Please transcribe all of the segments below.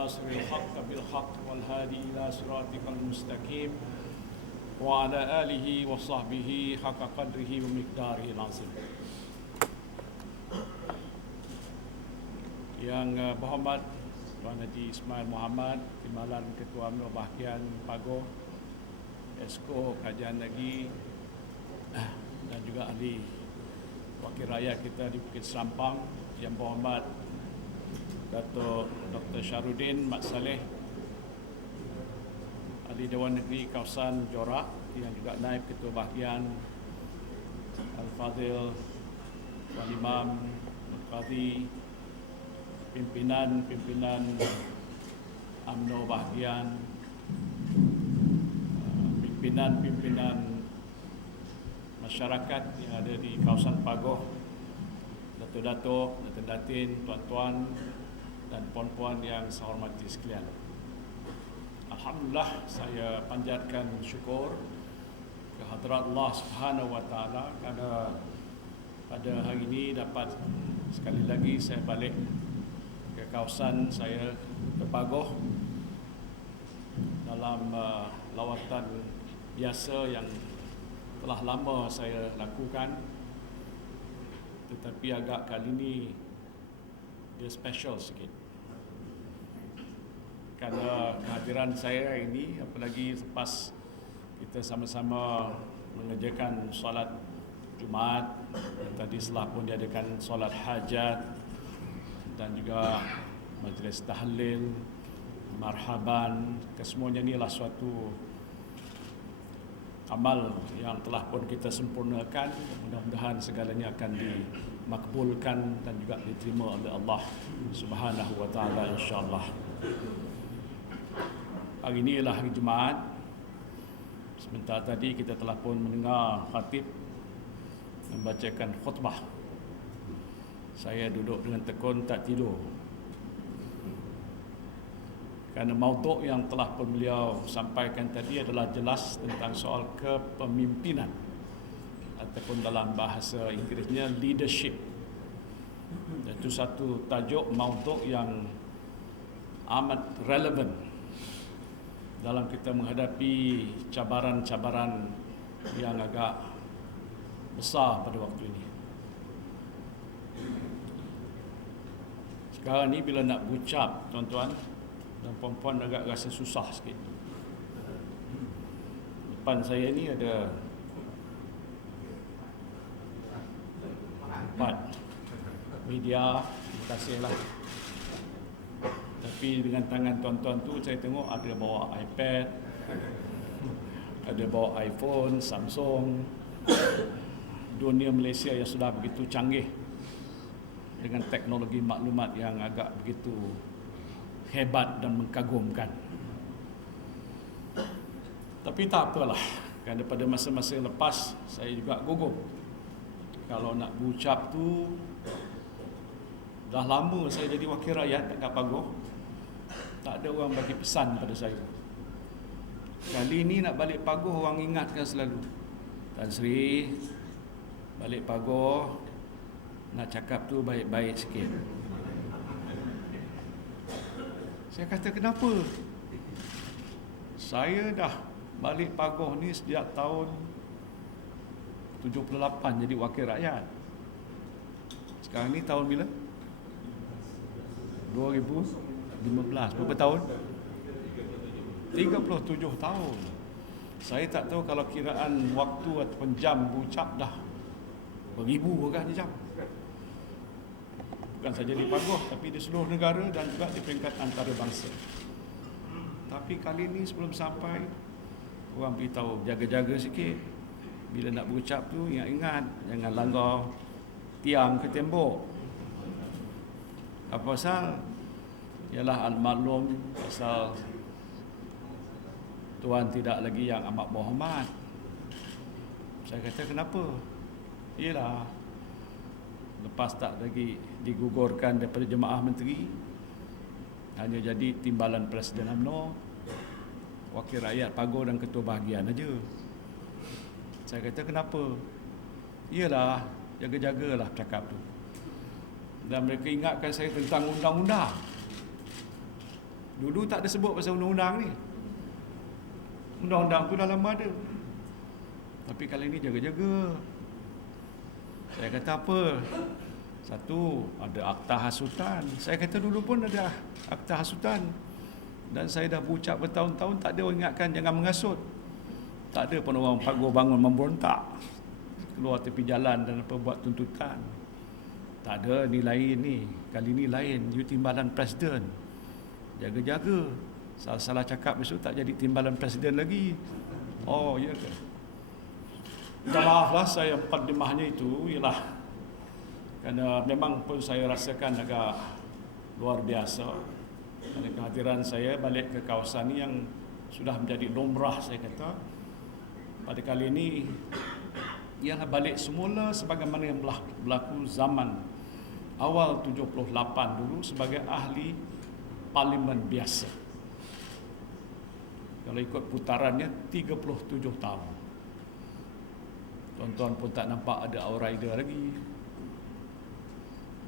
ناصر الحق بالحق والهادي إلى صراطك المستقيم وعلى آله وصحبه حق قدره ومقداره العظيم. Yang berhormat Tuan Haji Ismail Muhammad, Timbalan Ketua UMNO Bahagian Pagoh, Esko Kajian Negeri dan juga ahli wakil rakyat kita di Bukit Serampang, yang berhormat Dato' Dr. Syarudin Mat Saleh, ahli Dewan Negeri Kawasan Jorak, yang juga Naib Ketua Bahagian, Al-Fadhil Tuan Imam Al-Qadhi, pimpinan UMNO Bahagian, pimpinan masyarakat yang ada di kawasan Pagoh, datuk-datuk, datin-datin, tuan-tuan dan puan-puan yang saya hormati sekalian. Alhamdulillah, saya panjatkan syukur ke hadrat Allah Subhanahu wa taala kerana pada hari ini dapat sekali lagi saya balik ke kawasan saya, ke Pagoh, dalam lawatan biasa yang telah lama saya lakukan, tetapi agak kali ini dia special sikit kerana kehadiran saya hari ini, apalagi lepas kita sama-sama mengerjakan solat Jumaat, tadi setelah pun diadakan solat hajat dan juga majlis tahlil, marhaban, kesemuanya inilah suatu amal yang telah pun kita sempurnakan. Mudah-mudahan segalanya akan dimakbulkan dan juga diterima oleh Allah Subhanahu wa taala, insya-Allah. Hari ini ialah hari Jumaat. Sebentar tadi kita telah pun mendengar khatib membacakan khutbah. Saya duduk dengan tekun tak tidur kerana maudhu' yang telah pun beliau sampaikan tadi adalah jelas tentang soal kepemimpinan, ataupun dalam bahasa Inggerisnya leadership. Itu satu tajuk maudhu' yang amat relevan dalam kita menghadapi cabaran-cabaran yang agak besar pada waktu ini. Sekarang ni bila nak berucap, tuan-tuan dan puan-puan, agak rasa susah sikit. Depan saya ni ada 4 media, terima kasihlah. Tapi dengan tangan tuan-tuan tu saya tengok ada bawa iPad, ada bawa iPhone, Samsung. Dunia Malaysia yang sudah begitu canggih dengan teknologi maklumat yang agak begitu hebat dan mengkagumkan. Tapi tak apalah, kerana pada masa-masa yang lepas saya juga gugup. Kalau nak berucap tu, dah lama saya jadi wakil rakyat dekat Pagoh, tak ada orang bagi pesan pada saya. Kali ni nak balik Pagoh, orang ingatkan selalu, Tan Sri, balik Pagoh nak cakap tu baik-baik sikit. Saya kata, kenapa? Saya dah balik Pagoh ni sejak tahun 78 jadi wakil rakyat. Sekarang ni tahun bila? 2015. Berapa tahun? 37 tahun. Saya tak tahu kalau kiraan waktu ataupun jam berucap dah beribu kan jam. Bukan saja di Pagoh, tapi di seluruh negara dan juga di peringkat antarabangsa. Tapi kali ini sebelum sampai, orang beritahu jaga-jaga sikit. Bila nak berucap tu, ingat-ingat jangan langgar tiang ke tembok. Apa pasal? Ialah al-maklum pasal Tuan tidak lagi yang amat berhormat. Saya kata, kenapa? Ialah lepas tak lagi digugurkan daripada jemaah menteri, hanya jadi timbalan Presiden UMNO, wakil rakyat Pagoh dan ketua bahagian aja. Saya kata, kenapa? Ialah jaga-jagalah cakap tu. Dan mereka ingatkan saya tentang undang-undang. Dulu tak ada sebut pasal undang-undang ni. Undang-undang tu dah lama ada. Tapi kali ini jaga-jaga. Saya kata apa? Satu, ada akta hasutan. Saya kata dulu pun ada akta hasutan. Dan saya dah berucap bertahun-tahun, tak ada orang ingatkan jangan menghasut. Tak ada pun orang pagur bangun memberontak, keluar tepi jalan dan apa buat tuntutan. Tak ada, ni lain ni. Kali ni lain, you timbalan presiden. Jaga-jaga. Salah-salah cakap besok tak jadi timbalan presiden lagi. Oh, ya ke? Dah maaflah saya mukadimahnya itu ialah kerana memang pun saya rasakan agak luar biasa kerana kehadiran saya balik ke kawasan ini yang sudah menjadi lumrah, saya kata. Pada kali ini ialah balik semula sebagaimana yang berlaku zaman awal 78 dulu sebagai ahli parlimen biasa. Kalau ikut putarannya 37 tahun. Tuan-tuan pun tak nampak ada outrider lagi.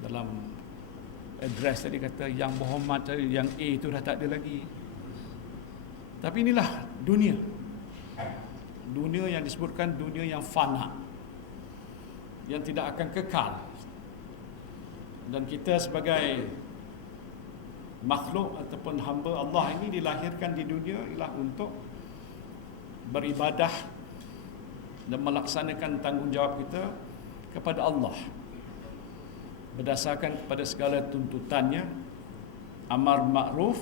Dalam address tadi kata yang berhormat, yang A itu dah tak ada lagi. Tapi inilah dunia. Dunia yang disebutkan dunia yang fana, yang tidak akan kekal. Dan kita sebagai makhluk ataupun hamba Allah ini dilahirkan di dunia ialah untuk beribadah dan melaksanakan tanggungjawab kita kepada Allah berdasarkan kepada segala tuntutannya, amar ma'ruf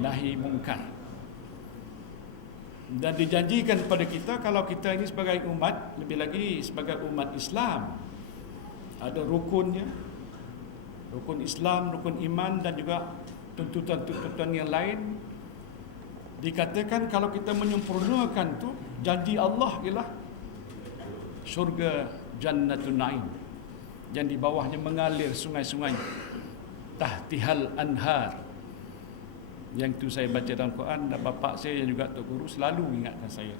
nahi mungkar. Dan dijanjikan kepada kita kalau kita ini sebagai umat, lebih lagi sebagai umat Islam, ada rukunnya, rukun Islam, rukun iman dan juga tuntutan-tuntutan yang lain. Dikatakan kalau kita menyempurnakan tu, janji Allah ialah syurga Jannatun Naim, yang di bawahnya mengalir sungai-sungai, tahtihal anhar. Yang itu saya baca dalam Quran, dan bapa saya yang juga Tok Guru selalu ingatkan saya.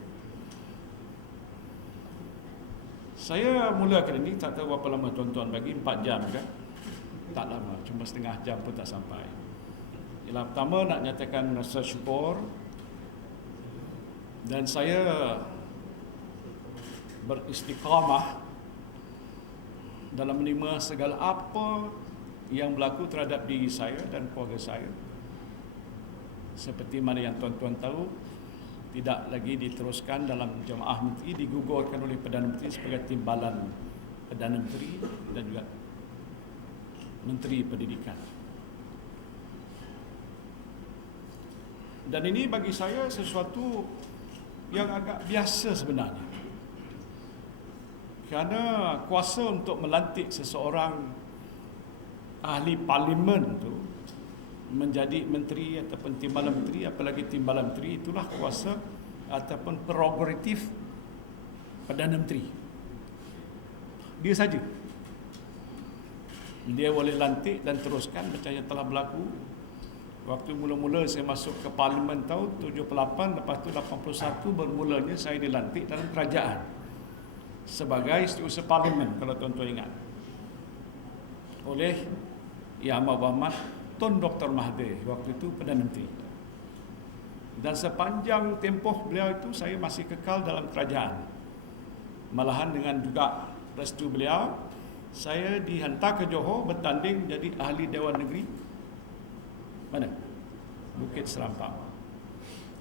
Saya mulakan ini, tak tahu berapa lama tuan-tuan bagi, 4 jam kan? Tak lama, cuma setengah jam pun tak sampai. Ialah pertama nak nyatakan rasa syukur, dan saya beristiqamah dalam menerima segala apa yang berlaku terhadap diri saya dan keluarga saya. Seperti mana yang tuan-tuan tahu, tidak lagi diteruskan dalam Jemaah Menteri, digugurkan oleh Perdana Menteri sebagai timbalan Perdana Menteri dan juga Menteri Pendidikan. Dan ini bagi saya sesuatu yang agak biasa sebenarnya. Kerana kuasa untuk melantik seseorang ahli parlimen itu menjadi menteri ataupun timbalan menteri, apalagi timbalan menteri, itulah kuasa ataupun prerogatif Perdana Menteri. Dia saja. Dia boleh lantik dan teruskan macam yang telah berlaku. Waktu mula-mula saya masuk ke parlimen tahun 78, lepas tu 81 bermulanya saya dilantik dalam kerajaan sebagai setiausaha parlimen, kalau tuan-tuan ingat, oleh Yang Amat Berhormat Tun Dr. Mahathir, waktu itu Perdana Menteri. Dan sepanjang tempoh beliau itu saya masih kekal dalam kerajaan. Malahan dengan juga restu beliau, saya dihantar ke Johor bertanding jadi ahli Dewan Negeri mana? Bukit Serampang.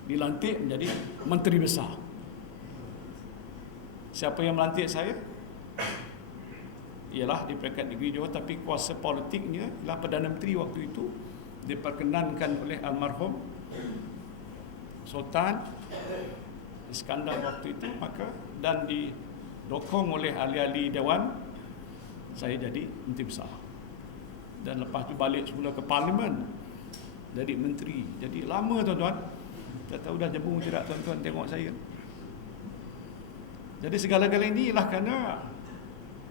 Dilantik menjadi Menteri Besar. Siapa yang melantik saya? Ialah di peringkat negeri Johor, tapi kuasa politiknya ialah Perdana Menteri waktu itu, diperkenankan oleh almarhum Sultan Iskandar waktu itu, maka dan didokong oleh ahli-ahli Dewan, saya jadi Menteri Besar. Dan lepas tu balik semula ke Parlimen, jadi Menteri. Jadi lama tuan-tuan. Tak tahu dah jebung tidak tuan-tuan tengok saya. Jadi segala-galanya ini ialah kerana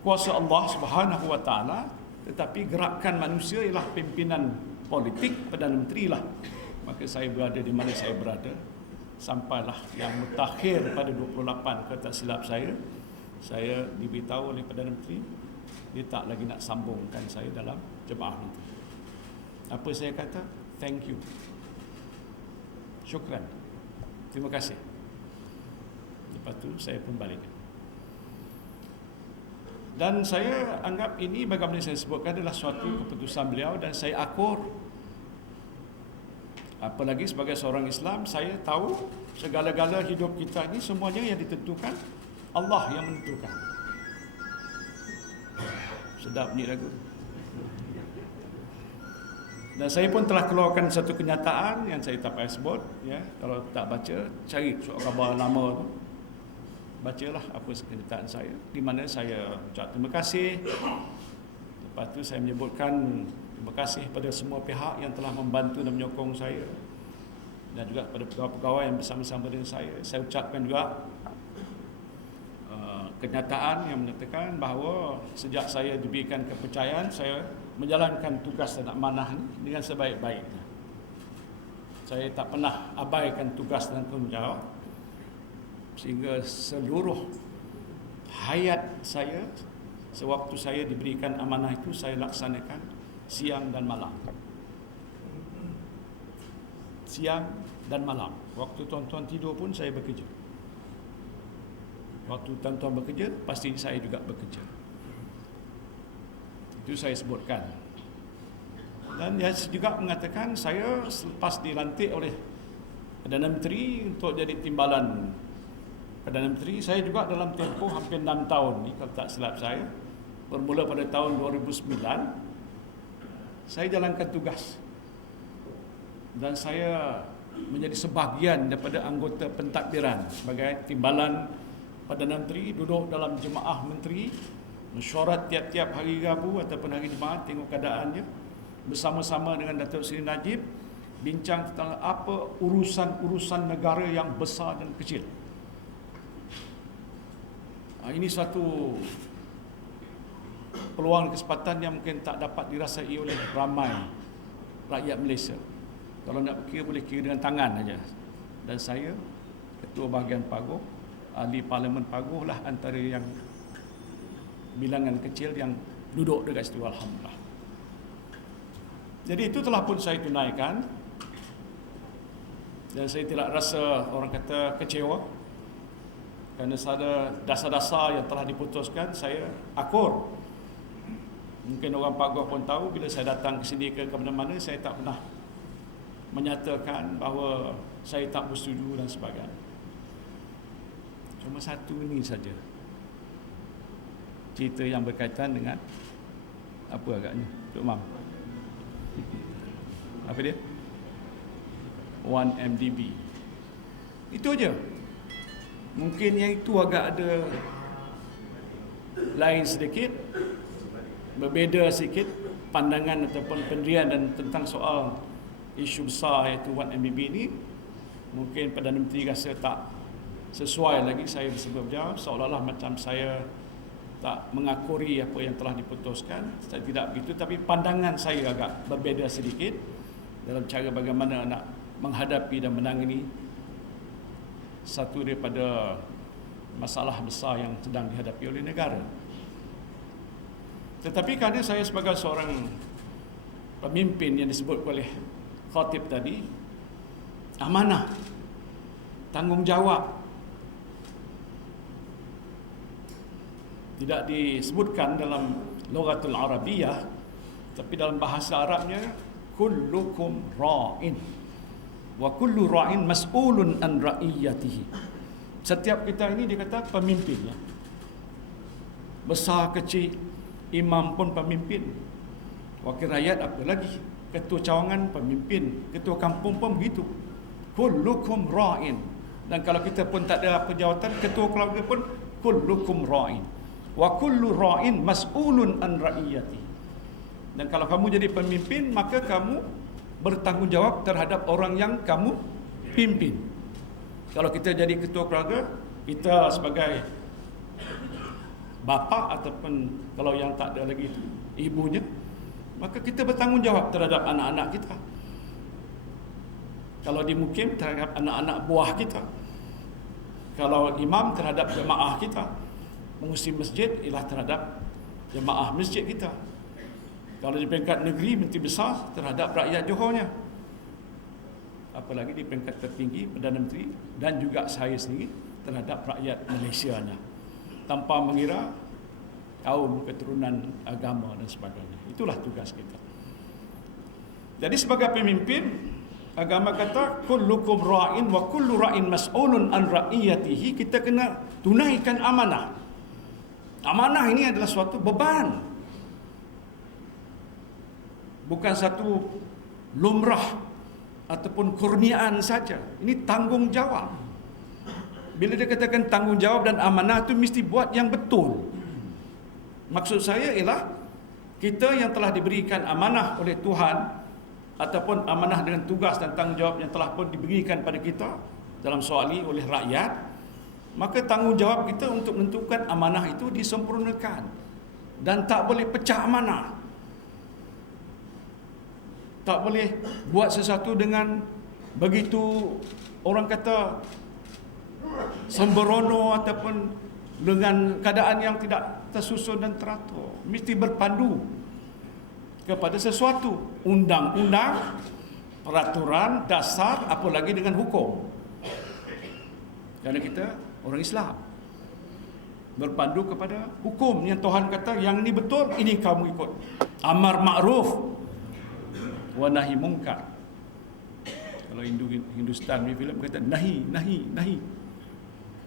kuasa Allah Subhanahu Wa Taala, tetapi gerakan manusia ialah pimpinan politik Perdana Menteri lah. Maka saya berada di mana saya berada sampailah yang mutakhir pada 28, kalau tak silap saya diberitahu oleh Perdana Menteri dia tak lagi nak sambungkan saya dalam Jemaah Menteri. Apa saya kata? thank you. Syukran. Terima kasih. Lepas tu saya pun balik. Dan saya anggap ini bagaimana saya sebutkan adalah suatu keputusan beliau dan saya akur. Apalagi sebagai seorang Islam, saya tahu segala-gala hidup kita ini semuanya yang ditentukan Allah yang menentukan. Sedap ni lagu. Dan saya pun telah keluarkan satu kenyataan yang saya tak payah sebut, ya. Kalau tak baca, cari surat khabar lama tu. Bacalah apa kenyataan saya, di mana saya ucap terima kasih. Lepas tu saya menyebutkan terima kasih pada semua pihak yang telah membantu dan menyokong saya, dan juga kepada pegawai-pegawai yang bersama-sama dengan saya. Saya ucapkan juga kenyataan yang menyatakan bahawa sejak saya diberikan kepercayaan, saya menjalankan tugas dan amanah ini dengan sebaik-baiknya. Saya tak pernah abaikan tugas dan tanggungjawab, sehingga seluruh hayat saya sewaktu saya diberikan amanah itu saya laksanakan siang dan malam. Siang dan malam. Waktu tuan-tuan tidur pun saya bekerja. Waktu tuan-tuan bekerja, pasti saya juga bekerja. Itu saya sebutkan. Dan dia juga mengatakan saya selepas dilantik oleh Perdana Menteri untuk jadi timbalan Perdana Menteri, saya juga dalam tempoh hampir 6 tahun ni, kalau tak silap saya, bermula pada tahun 2009, saya jalankan tugas. Dan saya menjadi sebahagian daripada anggota pentadbiran sebagai timbalan Perdana Menteri, duduk dalam jemaah menteri, mesyuarat tiap-tiap hari Rabu ataupun hari Jumaat, tengok keadaannya, bersama-sama dengan Datuk Seri Najib, bincang tentang apa urusan-urusan negara yang besar dan kecil. Ini satu peluang kesempatan yang mungkin tak dapat dirasai oleh ramai rakyat Malaysia. Kalau nak kira, boleh kira dengan tangan saja. Dan saya, Ketua Bahagian Paguh, Ahli Parlimen Paguh lah antara yang bilangan kecil yang duduk dekat situ, alhamdulillah. Jadi itu telah pun saya tunaikan, dan saya tidak rasa orang kata kecewa, kerana ada dasar-dasar yang telah diputuskan. Saya akur. Mungkin orang Paguh pun tahu, bila saya datang ke sini ke mana-mana, saya tak pernah menyatakan bahawa saya tak bersetuju dan sebagainya. Cuma satu ini saja, cerita yang berkaitan dengan apa agaknya, Tok Mam, apa dia, 1MDB. Itu aja. Mungkin yang itu agak ada lain sedikit, berbeza sedikit pandangan ataupun pendirian dan tentang soal isu besar iaitu 1MDB ini. Mungkin Perdana Menteri rasa tak sesuai lagi saya berjawab, seolah-olah macam saya tak mengakui apa yang telah diputuskan. Saya tidak begitu, tapi pandangan saya agak berbeza sedikit dalam cara bagaimana nak menghadapi dan menangani satu daripada masalah besar yang sedang dihadapi oleh negara. Tetapi kerana saya sebagai seorang pemimpin yang disebut oleh khatib tadi, amanah, tanggungjawab, tidak disebutkan dalam Lughatul Arabiyah, tapi dalam bahasa Arabnya kullukum ra'in wa kullu ra'in mas'ulun an ra'iyatihi. Setiap kita ini dia kata pemimpin, ya. Besar kecil, imam pun pemimpin, wakil rakyat apa lagi, ketua cawangan pemimpin, ketua kampung pun begitu. Kullukum ra'in. Dan kalau kita pun tak ada apa jawatan, ketua keluarga pun kullukum ra'in wa kullu ra'in mas'ulun an ra'iyati. Dan kalau kamu jadi pemimpin, maka kamu bertanggungjawab terhadap orang yang kamu pimpin. Kalau kita jadi ketua keluarga, kita sebagai bapa ataupun kalau yang tak ada lagi itu ibunya, maka kita bertanggungjawab terhadap anak-anak kita. Kalau di mukim, terhadap anak-anak buah kita. Kalau imam, terhadap jemaah kita. Mengurusi masjid ialah terhadap jemaah masjid kita. Kalau di peringkat negeri, menteri besar, terhadap rakyat Johornya. apalagi di peringkat tertinggi Perdana Menteri dan juga saya sendiri terhadap rakyat Malaysia tanpa mengira kaum, keturunan, agama dan sebagainya. Itulah tugas kita. Jadi sebagai pemimpin, agama kata kullukum ra'in wa kullu ra'in mas'ulun an ra'iyatihi. Kita kena tunaikan amanah. Amanah ini adalah suatu beban, bukan satu lumrah ataupun kurniaan saja. Ini tanggungjawab. Bila dia katakan tanggungjawab dan amanah itu mesti buat yang betul. Maksud saya ialah kita yang telah diberikan amanah oleh Tuhan ataupun amanah dengan tugas dan tanggungjawab yang telah pun diberikan pada kita dalam soal ini oleh rakyat, maka tanggungjawab kita untuk menentukan amanah itu disempurnakan dan tak boleh pecah amanah. Tak boleh buat sesuatu dengan begitu orang kata sembrono ataupun dengan keadaan yang tidak tersusun dan teratur. Mesti berpandu kepada sesuatu, undang-undang, peraturan, dasar, apalagi dengan hukum. Kerana kita orang Islam, berpandu kepada hukum yang Tuhan kata, yang ini betul, ini kamu ikut. Amar ma'ruf wa nahi mungkar. Kalau Hindustan ni filem kata nahi.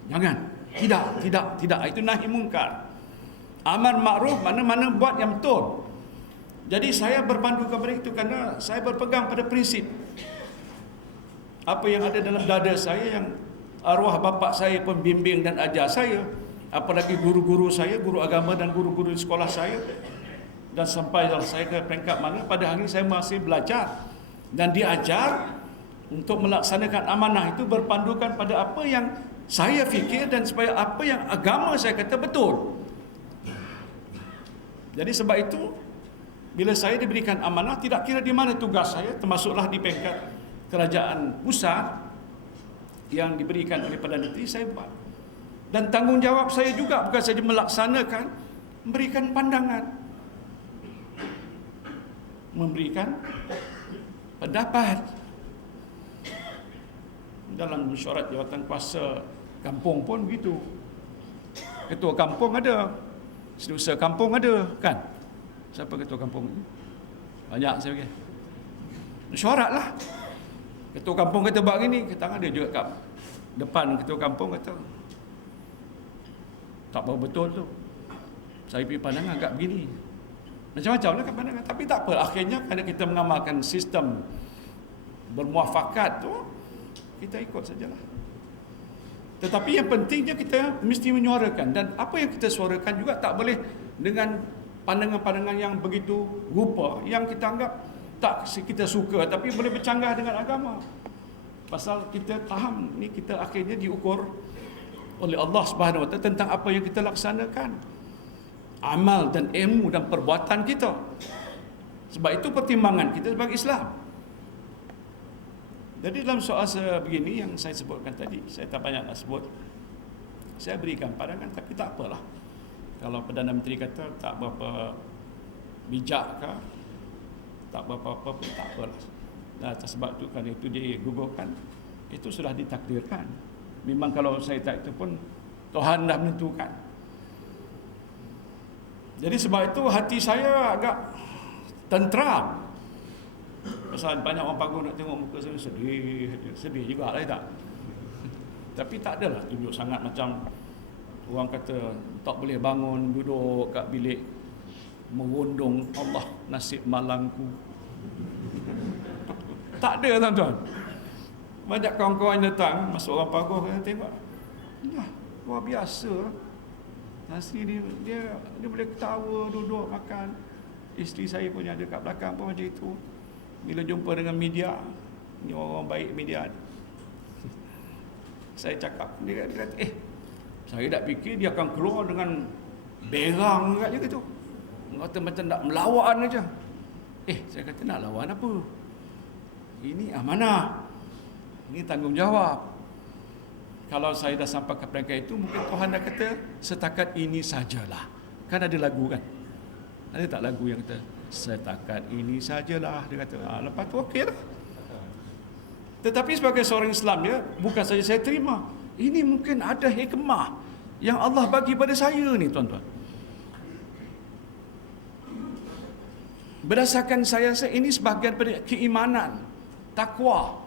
Jangan, tidak. Itu nahi mungkar. Amar ma'ruf mana-mana buat yang betul. Jadi saya berpandu kepada itu kerana saya berpegang pada prinsip apa yang ada dalam dada saya, yang arwah bapa saya pembimbing dan ajar saya, apalagi guru-guru saya, guru agama dan guru-guru di sekolah saya, dan sampai saya ke peringkat mana pada hari ini saya masih belajar dan diajar untuk melaksanakan amanah itu berpandukan pada apa yang saya fikir dan supaya apa yang agama saya kata betul. Jadi sebab itu bila saya diberikan amanah, tidak kira di mana tugas saya, termasuklah di peringkat kerajaan pusat yang diberikan oleh Perdana Menteri, saya buat. Dan tanggungjawab saya juga bukan saja melaksanakan, memberikan pandangan, memberikan pendapat. Dalam mesyuarat jawatan kuasa kampung pun begitu. Ketua kampung ada, setiausaha kampung ada, kan? Siapa ketua kampung ni? Banyak saya fikir. Mesyuarat lah. Ketua kampung kata buat gini, kita ada juga kat depan ketua kampung kata tak berapa betul tu. Saya pergi pandangan agak begini. Macam-macam lah kat pandangan. Tapi tak apa, akhirnya kerana kita mengamalkan sistem bermuafakat tu, kita ikut sajalah. Tetapi yang pentingnya kita mesti menyuarakan, dan apa yang kita suarakan juga tak boleh dengan pandangan-pandangan yang begitu rupa yang kita anggap tak kita suka, tapi boleh bercanggah dengan agama. Pasal kita faham ni kita akhirnya diukur oleh Allah Subhanahu Wa Taala tentang apa yang kita laksanakan, amal dan ilmu dan perbuatan kita. Sebab itu pertimbangan kita sebagai Islam. Jadi dalam soal sebegini yang saya sebutkan tadi, saya tak banyak nak sebut. Saya berikan pandangan, tapi tak apalah. Kalau Perdana Menteri kata tak berapa bijak ke, tak berapa apa pun tak apalah. Dan atas sebab itu, kerana itu dia gugurkan, itu sudah ditakdirkan. Memang kalau saya tak itu pun Tuhan dah menentukan. Jadi sebab itu hati saya agak tenteram. Pasal banyak orang pagu nak tengok muka saya, sedih juga lah, tak? Tapi tak adalah tunjuk sangat macam orang kata tak boleh bangun, duduk kat bilik merundung, Allah nasib malangku. Tak ada, tuan-tuan. Banyak kawan-kawan datang, masuk orang paguh, kata tengok, ya, luar biasa. Nasib dia boleh ketawa, duduk, makan. Isteri saya pun ada kat belakang pun macam itu. Bila jumpa dengan media, ni orang baik media, saya cakap, dia kata, saya tak fikir dia akan keluar dengan berang kat dia gitu. Kata macam nak melawan aja. Saya kata nak lawan apa? Ini amanah. Ini tanggungjawab. Kalau saya dah sampai ke peringkat itu, mungkin Tuhan dah kata setakat ini sajalah. Kan ada lagu kan? Ada tak lagu yang kata setakat ini sajalah? Dia kata, lepas tu okey lah. Tetapi sebagai seorang Islam ya, bukan saja saya terima, ini mungkin ada hikmah yang Allah bagi pada saya ni tuan-tuan. Berdasarkan saya ini sebahagian pada keimanan, takwa,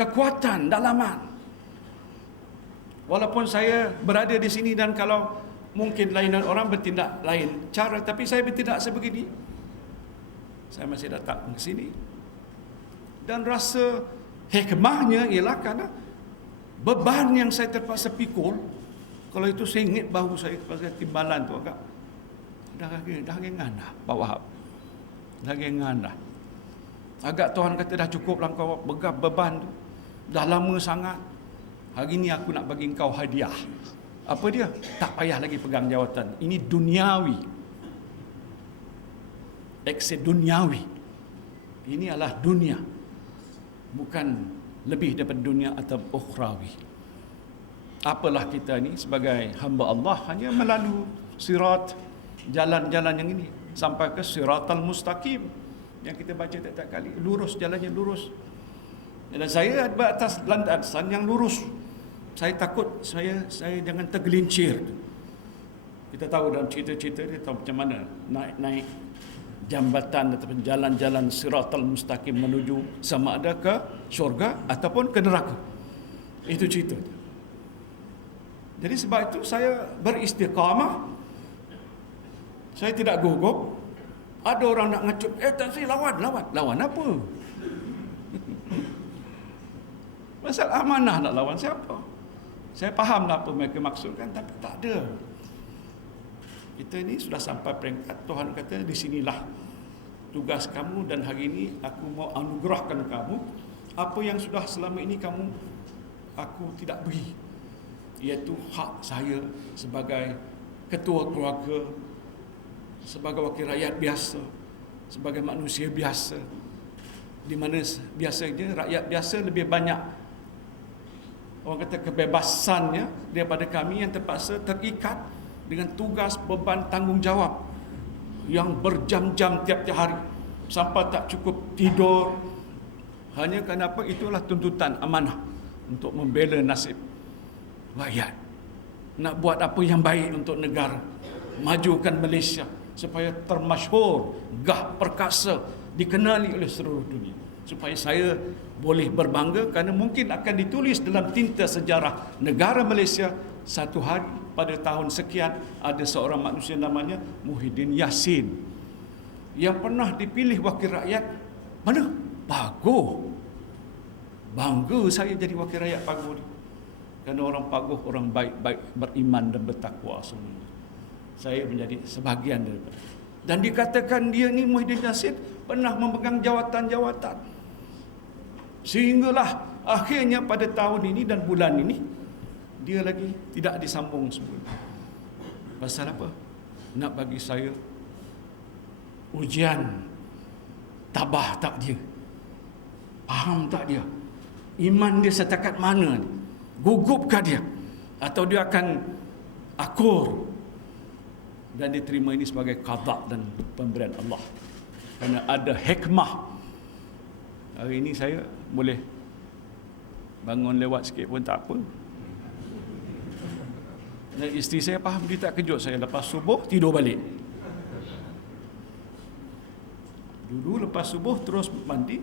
kekuatan, dalaman. Walaupun saya berada di sini dan kalau mungkin lain orang bertindak lain cara, tapi saya bertindak sebegini. Saya masih datang ke sini. Dan rasa hikmahnya ialah kerana beban yang saya terpaksa pikul, kalau itu saya ingat bahu saya pasal timbalan tu agak dah ringan dah, Pak Wahab. Dah ringan dah. Agak Tuhan kata dah cukup lah kau begap beban tu. Dah lama sangat. Hari ni aku nak bagi engkau hadiah. Apa dia? Tak payah lagi pegang jawatan. Ini duniawi. Ekse duniawi. Ini adalah dunia. Bukan lebih daripada dunia atau ukhrawi. Apalah kita ni sebagai hamba Allah hanya melalui sirat, jalan-jalan yang ini sampai ke siratal mustaqim yang kita baca tiap-tiap kali. Lurus, jalannya lurus. Dan saya atas landasan yang lurus. Saya takut saya jangan tergelincir. Kita tahu dalam cerita-cerita dia tahu macam mana naik jambatan ataupun jalan-jalan siratal mustaqim menuju sama ada ke syurga ataupun ke neraka. Itu cerita. Jadi sebab itu saya beristiqamah. Saya tidak gugup. Ada orang nak ngecup, tak sih lawan apa? Pasal amanah nak lawan siapa? Saya faham lah apa mereka maksudkan, tapi tak ada. Kita ini sudah sampai peringkat Tuhan kata di sinilah tugas kamu dan hari ini aku mau anugerahkan kamu apa yang sudah selama ini aku tidak beri, iaitu hak saya sebagai ketua keluarga, sebagai wakil rakyat biasa, sebagai manusia biasa, di mana biasanya rakyat biasa lebih banyak orang kata kebebasannya daripada kami yang terpaksa terikat dengan tugas beban tanggungjawab yang berjam-jam tiap-tiap hari sampai tak cukup tidur. Hanya kerana apa? Itulah tuntutan amanah untuk membela nasib rakyat, nak buat apa yang baik untuk negara, majukan Malaysia supaya termasyhur, gah perkasa, dikenali oleh seluruh dunia, supaya saya boleh berbangga kerana mungkin akan ditulis dalam tinta sejarah negara Malaysia satu hari pada tahun sekian ada seorang manusia namanya Muhyiddin Yassin yang pernah dipilih wakil rakyat mana? Paguh. Bangga saya jadi wakil rakyat Paguh ni. Kerana orang Paguh orang baik-baik, beriman dan bertakwa semua. Saya menjadi sebahagian daripada. Dan dikatakan dia ni Muhyiddin Yassin pernah memegang jawatan-jawatan. Sehinggalah akhirnya pada tahun ini dan bulan ini dia lagi tidak disambung semula. Pasal apa? Nak bagi saya ujian tabah tak dia? Faham tak dia? Iman dia setakat mana? Gugupkah dia? Atau dia akan akur? Dan diterima ini sebagai qada dan pemberian Allah. Kerana ada hikmah. Hari ini saya boleh bangun lewat sikit pun tak apa. Dan isteri saya faham, dia tak kejut saya lepas subuh tidur balik. Dulu lepas subuh terus mandi,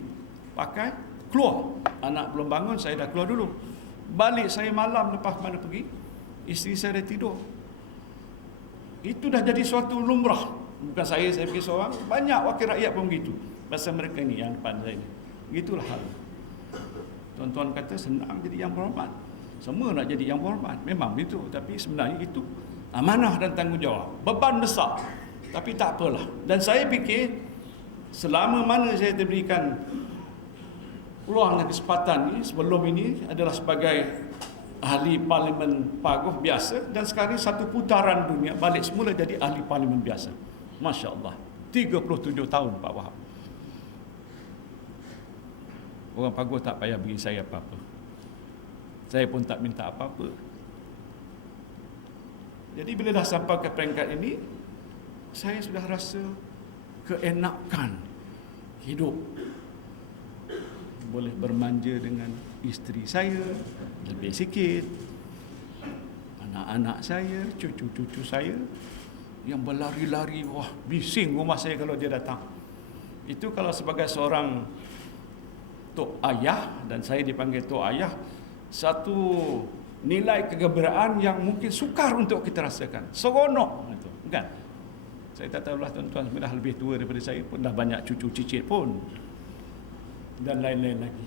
pakai, keluar. Anak belum bangun, saya dah keluar dulu. Balik saya malam lepas mana pergi, isteri saya dah tidur. Itu dah jadi suatu lumrah. Bukan saya pergi seorang, banyak wakil rakyat pun begitu. Pasal mereka ni yang depan saya ni. Begitulah hal. Tuan-tuan kata senang jadi yang berhormat. Semua nak jadi yang berhormat. Memang begitu. Tapi sebenarnya itu amanah dan tanggungjawab. Beban besar. Tapi tak apalah. Dan saya fikir selama mana saya diberikan peluang dan kesempatan ni, sebelum ini adalah sebagai ahli parlimen Paguh biasa dan sekarang satu putaran dunia balik semula jadi ahli parlimen biasa. Masya Allah. 37 tahun Pak Wahab. Orang Paguh tak payah bagi saya apa-apa. Saya pun tak minta apa-apa. Jadi bila dah sampai ke peringkat ini, saya sudah rasa keenakan hidup. boleh bermanja dengan isteri saya lebih sikit, anak-anak saya, cucu-cucu saya yang berlari-lari, wah bising rumah saya kalau dia datang. Itu kalau sebagai seorang tok ayah, dan saya dipanggil tok ayah, satu nilai kegembiraan yang mungkin sukar untuk kita rasakan, seronok itu, kan? Saya tak tahulah tuan-tuan dah lebih tua daripada saya pun, dah banyak cucu cicit pun, dan lain-lain lagi.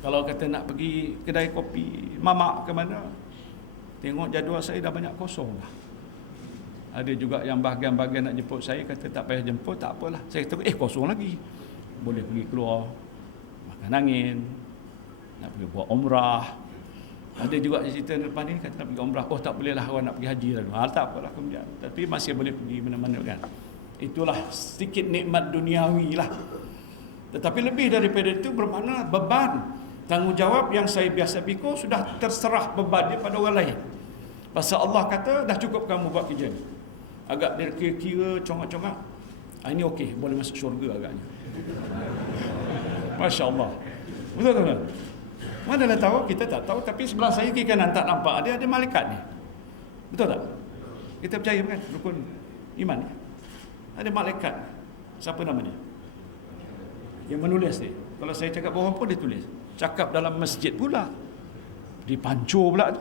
Kalau kata nak pergi kedai kopi mamak ke mana, tengok jadual saya dah banyak kosong lah. Ada juga yang bahagian-bahagian nak jemput saya, kata tak payah jemput, tak apalah. Saya kata kosong lagi, boleh pergi keluar makan angin, nak pergi buat umrah. Ada juga cerita depan ni kata nak pergi umrah, oh tak boleh lah, orang nak pergi haji lah. Tak apalah kemudian, tapi masih boleh pergi mana-mana, kan. Itulah sedikit nikmat duniawi lah. Tetapi lebih daripada itu bermakna beban, tanggungjawab yang saya biasa pikul sudah terserah bebannya pada orang lain. Pasal Allah kata dah cukup kamu buat kerja ni. Agak dia kira-kira congak-congak, ini okey, boleh masuk syurga agaknya. Masya Allah. Betul tak? Mana dah tahu, kita tak tahu, tapi sebelah saya kiri kanan tak nampak, ada malaikat ni. Betul tak? Kita percaya kan rukun iman ni. Ada malaikat. Siapa nama dia? Yang menulis ni. Kalau saya cakap bohong pun dia tulis. Cakap dalam masjid pula. Di pancur pula tu.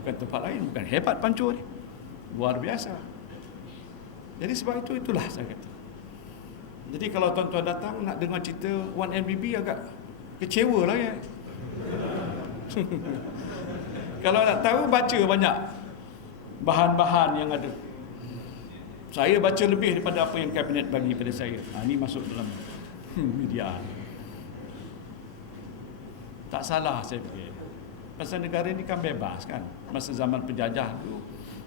Bukan tempat lain, bukan hebat pancur ni. Luar biasa. Jadi sebab itulah saya kata. Jadi kalau tuan-tuan datang nak dengar cerita 1MDB agak kecewa lah ya. Kalau nak tahu, baca banyak bahan-bahan yang ada. Saya baca lebih daripada apa yang kabinet bagi pada saya. Ini masuk dalam media. Tak salah saya fikir. Pasal negara ni kan bebas kan. Masa zaman penjajah tu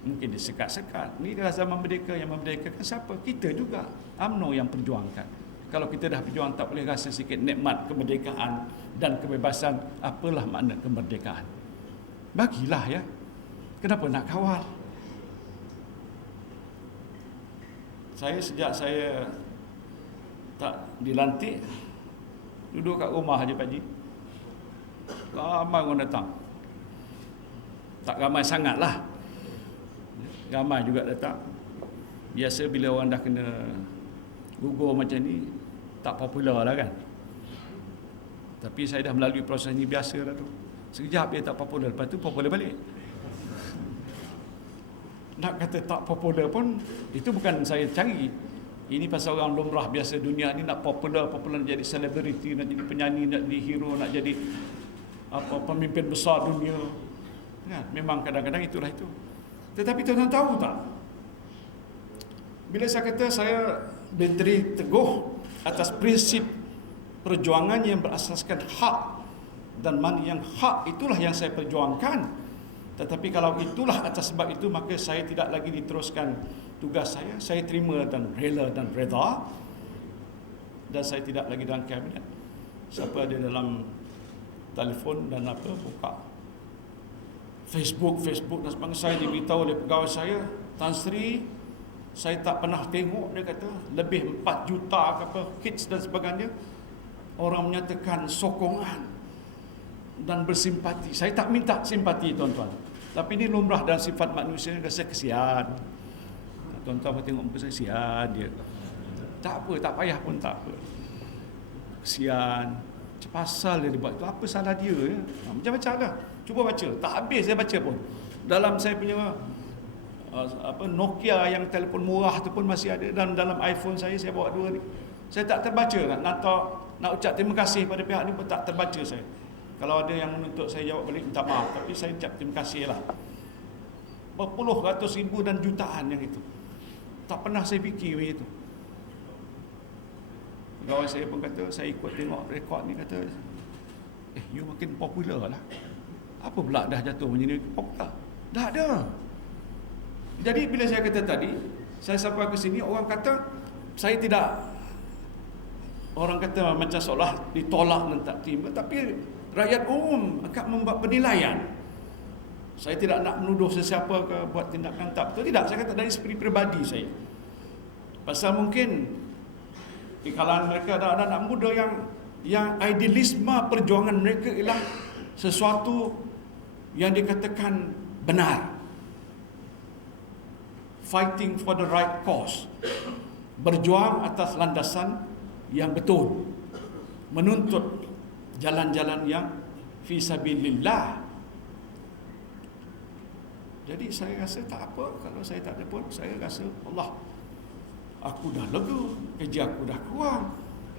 mungkin disekat-sekat. Ni adalah zaman merdeka, yang memerdekakan siapa? Kita juga. UMNO yang perjuangkan. Kalau kita dah berjuang tak boleh rasa sikit nikmat kemerdekaan dan kebebasan, apalah makna kemerdekaan? Bagilah ya. Kenapa nak kawal? Saya sejak saya tak dilantik, duduk kat rumah aja Pak Haji. Ramai orang datang. Tak ramai sangat lah, ramai juga datang. Biasa bila orang dah kena gugur macam ni, tak popular lah kan. Tapi saya dah melalui proses ni, biasa lah tu. Sekejap dia tak popular, lepas tu popular balik. Nak kata tak popular pun, itu bukan saya cari. Ini pasal orang lumrah biasa dunia ni nak popular, nak jadi selebriti, nak jadi penyanyi, nak jadi hero, nak jadi pemimpin besar dunia. Kan? Memang kadang-kadang itulah itu. Tetapi tuan-tuan tahu tak? Bila saya kata saya berdiri teguh atas prinsip perjuangan yang berasaskan hak dan mana yang hak, itulah yang saya perjuangkan. Tetapi kalau itulah atas sebab itu, maka saya tidak lagi diteruskan tugas saya terima dan rela dan reda, dan saya tidak lagi dalam kabinet. Siapa ada dalam telefon dan buka Facebook dan sebagainya, saya diberitahu oleh pegawai saya, Tan Sri, saya tak pernah tengok, dia kata, lebih 4 juta ke apa hits dan sebagainya. Orang menyatakan sokongan dan bersimpati. Saya tak minta simpati tuan-tuan, tapi ini lumrah dan sifat manusia. Rasa kesian. Tuan-tuan tengok muka saya, kesian dia. Tak apa, tak payah pun tak apa. Kesian. Pasal dia buat itu, apa salah dia ya? Macam-macam lah. Cuba baca, tak habis saya baca pun. Dalam saya punya Nokia yang telefon murah tu pun masih ada, dan dalam iPhone saya bawa 2 ni. Saya tak terbaca nak ucap terima kasih pada pihak ni pun tak terbaca saya. Kalau ada yang menuntut saya jawab balik, minta maaf, tapi saya ucap terima kasih lah. Berpuluh ratus ribu dan jutaan yang itu. Tak pernah saya fikir begitu. Kawan saya pun kata, saya ikut tengok rekod ni, kata, you makin popular lah. Apa pula dah jatuh menjadi popular? Dah ada. Jadi bila saya kata tadi, saya sampai ke sini, orang kata saya tidak, orang kata macam seolah ditolak dan tak terima, tapi rakyat umum akan membuat penilaian. Saya tidak nak menuduh sesiapa ke buat tindakan tak betul, tidak. Saya kata dari segi peribadi saya. Pasal mungkin di kalangan mereka ada anak muda yang yang idealisme perjuangan mereka ialah sesuatu yang dikatakan benar. Fighting for the right cause. Berjuang atas landasan yang betul. Menuntut jalan-jalan yang fi sabilillah. Jadi saya rasa tak apa kalau saya tak ada pun. Saya rasa Allah, aku dah lega, kerja aku dah kurang,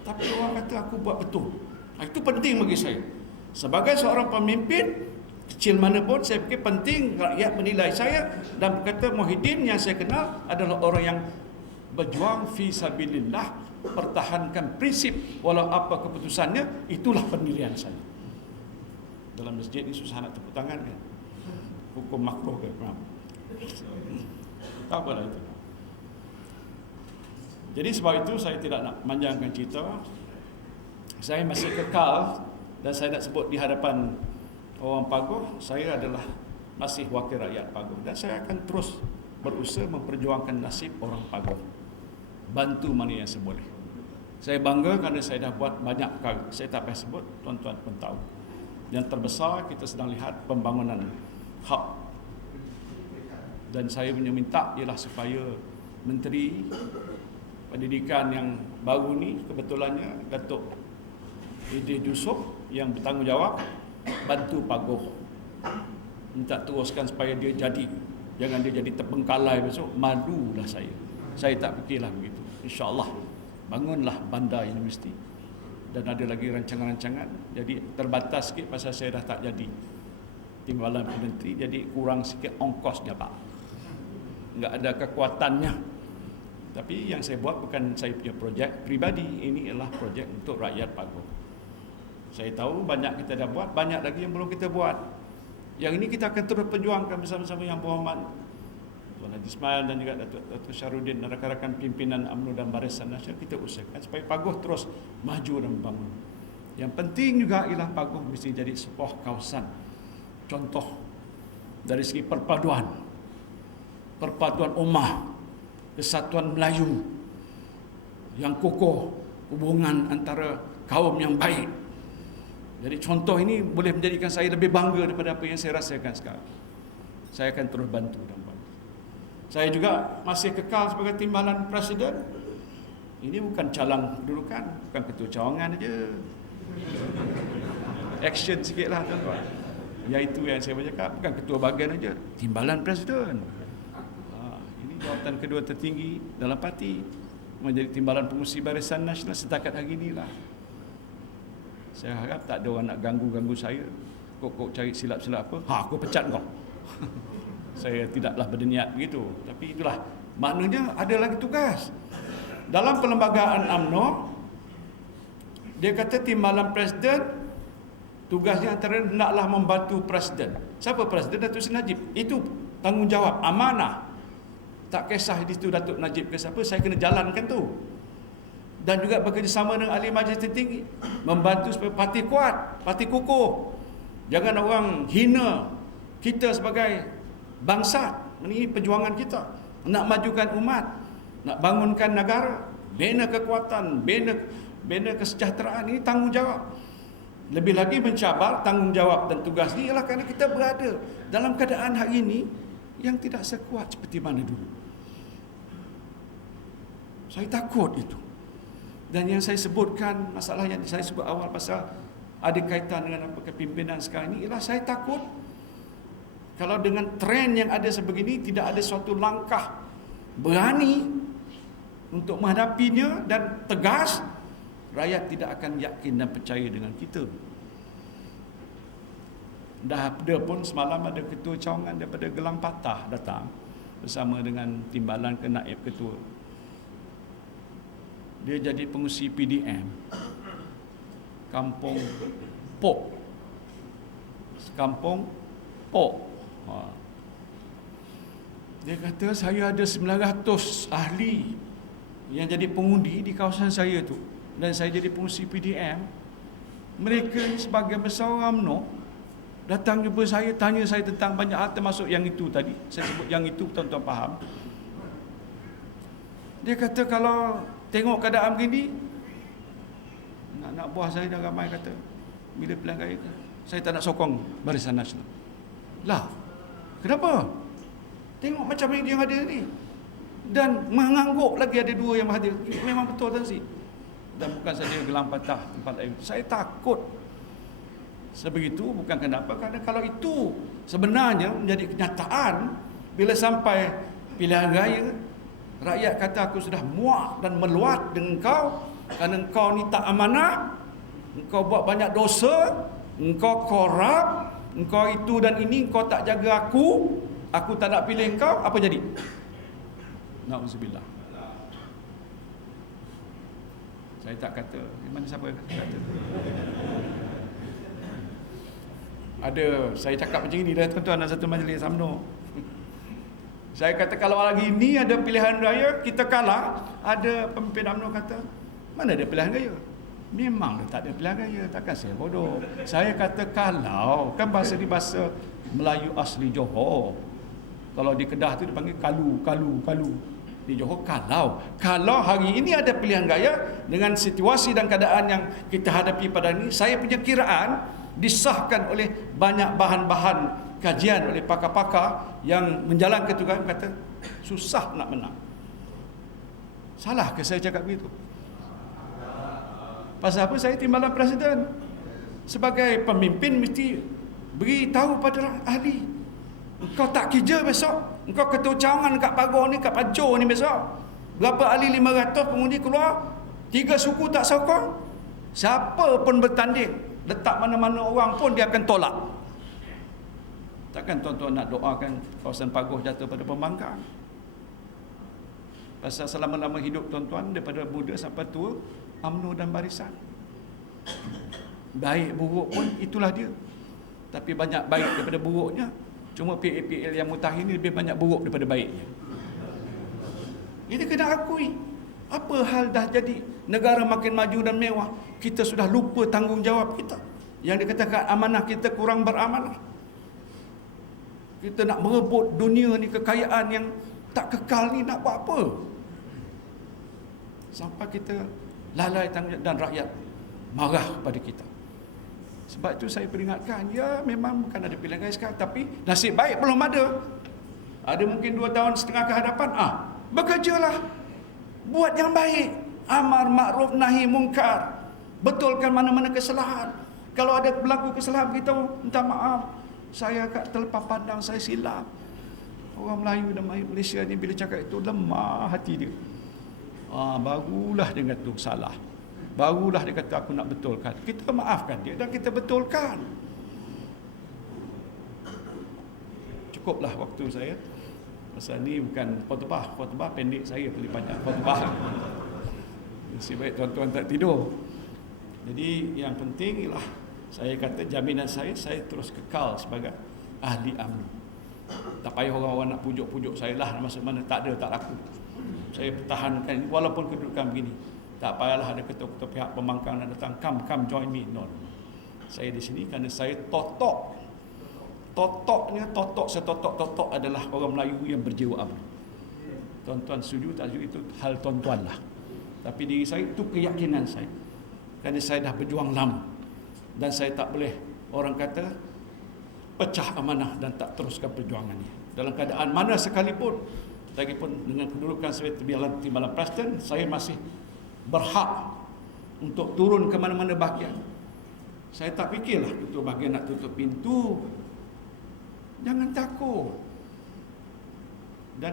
tapi orang kata aku buat betul. Itu penting bagi saya. Sebagai seorang pemimpin, kecil mana pun, saya fikir penting rakyat menilai saya. Dan berkata Muhyiddin yang saya kenal adalah orang yang berjuang fi sabilillah, pertahankan prinsip walau apa keputusannya. Itulah penilaian saya. Dalam masjid ni susah nak tepuk tangan kan, hukum makruh ke apa. Tak apalah itu. Jadi sebab itu saya tidak nak panjangkan cerita. Saya masih kekal dan saya nak sebut di hadapan orang Pagoh, saya adalah masih wakil rakyat Pagoh dan saya akan terus berusaha memperjuangkan nasib orang Pagoh. Bantu mana yang saya boleh. Saya bangga kerana saya dah buat banyak perkara. Saya tak payah sebut, tuan-tuan pun tahu. Yang terbesar kita sedang lihat pembangunan hub. Dan saya punya minta ialah supaya Menteri Pendidikan yang baru ni, kebetulannya Datuk Idris Yusof yang bertanggungjawab, bantu Pagoh. Minta teruskan supaya dia jadi. Jangan dia jadi terbengkalai besok. Malulah saya. Saya tak fikirlah begitu. InsyaAllah bangunlah bandar universiti. Dan ada lagi rancangan-rancangan. Jadi terbatas sikit pasal saya dah tak jadi timbalan menteri. Jadi kurang sikit ongkosnya Pak. Enggak ada kekuatannya. Tapi yang saya buat bukan saya punya projek pribadi. Ini ialah projek untuk rakyat Pagoh. Saya tahu banyak kita dah buat, banyak lagi yang belum kita buat. Yang ini kita akan terus perjuangkan bersama-sama yang berhormat Tuan Haji Ismail dan juga Datuk Syarudin dan rakan-rakan pimpinan UMNO dan Barisan Nasional. Kita usahakan supaya Pagoh terus maju dan membangun. Yang penting juga ialah Pagoh mesti jadi sebuah kawasan contoh dari segi perpaduan ummah, kesatuan Melayu yang kokoh, hubungan antara kaum yang baik. Jadi contoh ini boleh menjadikan saya lebih bangga daripada apa yang saya rasakan sekarang. Saya akan terus bantu dan bantu. Saya juga masih kekal sebagai timbalan presiden. Ini bukan calang kedudukan, bukan ketua cawangan aja. Action sikitlah tuan-tuan. Iaitu yang saya bercakap, bukan ketua bahagian aja, timbalan presiden. Ini jawatan kedua tertinggi dalam parti, menjadi timbalan pengurusi Barisan Nasional setakat hari inilah. Saya harap tak ada orang nak ganggu saya. Kok cari silap-silap apa? Aku pecat kau. Saya tidaklah berniat begitu. Tapi itulah, maknanya ada lagi tugas. Dalam perlembagaan UMNO, dia kata timbalan presiden, tugasnya antara hendaklah membantu presiden. Siapa presiden? Datuk Seri Najib. Itu tanggungjawab, amanah. Tak kisah di situ Datuk Najib ke siapa, saya kena jalankan tu. Dan juga bekerjasama dengan ahli majlis tertinggi, membantu supaya parti kuat, parti kukuh. Jangan orang hina kita sebagai bangsa. Ini perjuangan kita nak majukan umat, nak bangunkan negara, bina kekuatan, bina kesejahteraan. Ini tanggungjawab. Lebih lagi mencabar tanggungjawab dan tugas ini ialah kerana kita berada dalam keadaan hari ini yang tidak sekuat seperti mana dulu. Saya takut itu. Dan yang saya sebutkan, masalah yang saya sebut awal pasal ada kaitan dengan apa kepimpinan sekarang ini, ialah saya takut kalau dengan trend yang ada sebegini tidak ada suatu langkah berani untuk menghadapinya dan tegas, rakyat tidak akan yakin dan percaya dengan kita. Dah ada pun semalam ada ketua cawangan daripada Gelang Patah datang bersama dengan timbalan ke naib ketua. Dia jadi pengurusi PDM Kampung Pok. Dia kata saya ada 900 ahli yang jadi pengundi di kawasan saya tu, dan saya jadi pengurusi PDM. Mereka ni sebagai besar UMNO datang jumpa saya, tanya saya tentang banyak hal, termasuk yang itu tadi. Saya sebut yang itu, tuan-tuan faham. Dia kata kalau tengok keadaan begini, Anak buah saya dah ramai kata, bila pilihan raya saya tak nak sokong Barisan Nasional. Lah, kenapa? Tengok macam yang dia hadir ni. Dan mengangguk lagi ada dua yang hadir. Memang betul Tan Sri. Dan bukan saja gelang patah tempat lain. Saya takut sebegitu, bukan kenapa, kerana kalau itu sebenarnya menjadi kenyataan, bila sampai pilihan raya, rakyat kata aku sudah muak dan meluat dengan kau, kerana kau ni tak amanah, engkau buat banyak dosa, engkau korup, engkau itu dan ini, engkau tak jaga aku tak nak pilih engkau, apa jadi? Na'udzubillah. Saya tak kata, mana siapa kata? Ada, saya cakap macam ini dah tuan-tuan dalam satu majlis UMNO. Saya kata kalau lagi ini ada pilihan raya, kita kalah, ada pemimpin UMNO kata, mana ada pilihan raya? Memang tak ada pilihan raya, takkan saya bodoh. Saya kata kalau, kan bahasa ni bahasa Melayu asli Johor. Kalau di Kedah tu dipanggil kalu. Di Johor kalau hari ini ada pilihan raya dengan situasi dan keadaan yang kita hadapi pada ini, saya punya kiraan disahkan oleh banyak bahan-bahan kajian oleh pakar-pakar yang menjalankan tugas, kata susah nak menang. Salah ke saya cakap begitu? Pasal apa? Saya timbalan presiden. Sebagai pemimpin mesti beritahu pada ahli. Engkau tak kerja besok, engkau ketua cawangan kat Pagoh ni, kat Pancur ni besok, berapa ahli 500 pengundi keluar, 3 suku tak sokong, siapa pun bertanding, letak mana-mana orang pun dia akan tolak. Takkan tuan-tuan nak doakan kawasan Pagoh jatuh pada pembangkang? Pasal selama-lama hidup tuan-tuan, daripada muda sampai tua, UMNO dan barisan, baik buruk pun itulah dia. Tapi banyak baik daripada buruknya. Cuma PAPL yang mutakhir ni lebih banyak buruk daripada baiknya. Kita kena akui. Apa hal dah jadi negara makin maju dan mewah, kita sudah lupa tanggungjawab kita. Yang dikatakan amanah kita kurang beramanah. Kita nak merebut dunia ni, kekayaan yang tak kekal ni, nak buat apa? Sampai kita lalai tanggungjawab dan rakyat marah pada kita. Sebab itu saya peringatkan, ya memang bukan ada pilihan raya sekarang, tapi nasib baik belum ada. Ada mungkin 2 tahun setengah ke hadapan, bekerjalah. Buat yang baik. Amar makruf nahi mungkar. Betulkan mana-mana kesalahan. Kalau ada berlaku kesalahan, beritahu, minta maaf. Saya kat terlepas pandang, saya silap. Orang Melayu dan Malaysia ni bila cakap itu, lemah hati dia. Barulah dia kata salah. Barulah dia kata aku nak betulkan. Kita maafkan dia dan kita betulkan. Cukuplah waktu saya. Pasal ni bukan khutbah pendek, saya paling banyak khutbah. Nasib baik tuan-tuan tak tidur. Jadi yang penting ialah saya kata jaminan saya terus kekal sebagai ahli UMNO. Tak payah orang-orang nak pujuk-pujuk saya lah masa mana, tak ada, tak laku. Saya pertahankan walaupun kedudukan begini. Tak payahlah ada ketua-ketua pihak pembangkang nak datang, come join me. No. Saya di sini kerana saya totok adalah orang Melayu yang berjiwa UMNO. Tuan-tuan setuju tak setuju itu hal tuan-tuan lah. Tapi diri saya itu keyakinan saya. Kerana saya dah berjuang lama. Dan saya tak boleh, orang kata, pecah amanah dan tak teruskan perjuangannya. Dalam keadaan mana sekalipun, lagipun dengan kedudukan sebagai timbalan presiden, saya masih berhak untuk turun ke mana-mana bahagian. Saya tak fikirlah ketua bahagian nak tutup pintu. Jangan takut. Dan